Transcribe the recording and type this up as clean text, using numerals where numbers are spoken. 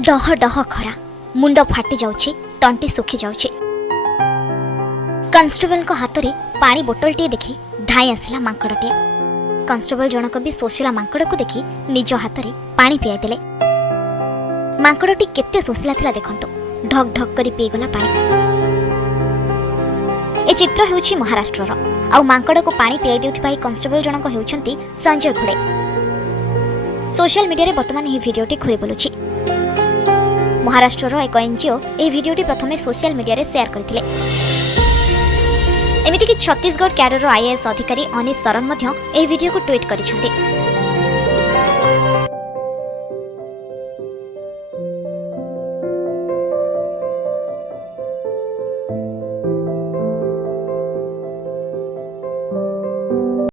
डह डह खरा मुंड फाटी जाउछि तंटी सुखी जाउछि। कॉन्स्टेबल को हाथ में पानी बोतल टे देखी धाई आसला मांकड़टे। कॉन्स्टेबल जनक भी सोशिला मांकड़ को देखी निज हाथ में पानी पियाई देले। मांकड़टी केते सोशिला थिला देखंतो, ढक ढक करी पीगला पानी। ए चित्र हेउछि महाराष्ट्रर। आउ मांकड़ को पानी पियाई देउथिबा कॉन्स्टेबल जनक हेउछंती संजय घोड़े। सोशल मीडिया रे वर्तमान ही वीडियोटी घुरी बुलुछि। महाराष्ट्रर एक एनजीओ ए वीडियोटी प्रथमे सोशल मीडिया रे शेयर करथिले। एमिति कि छत्तीसगढ़ कैडर आईएएस अधिकारी अनिश शरण मध्य ए वीडियो को ट्वीट करिसेंती।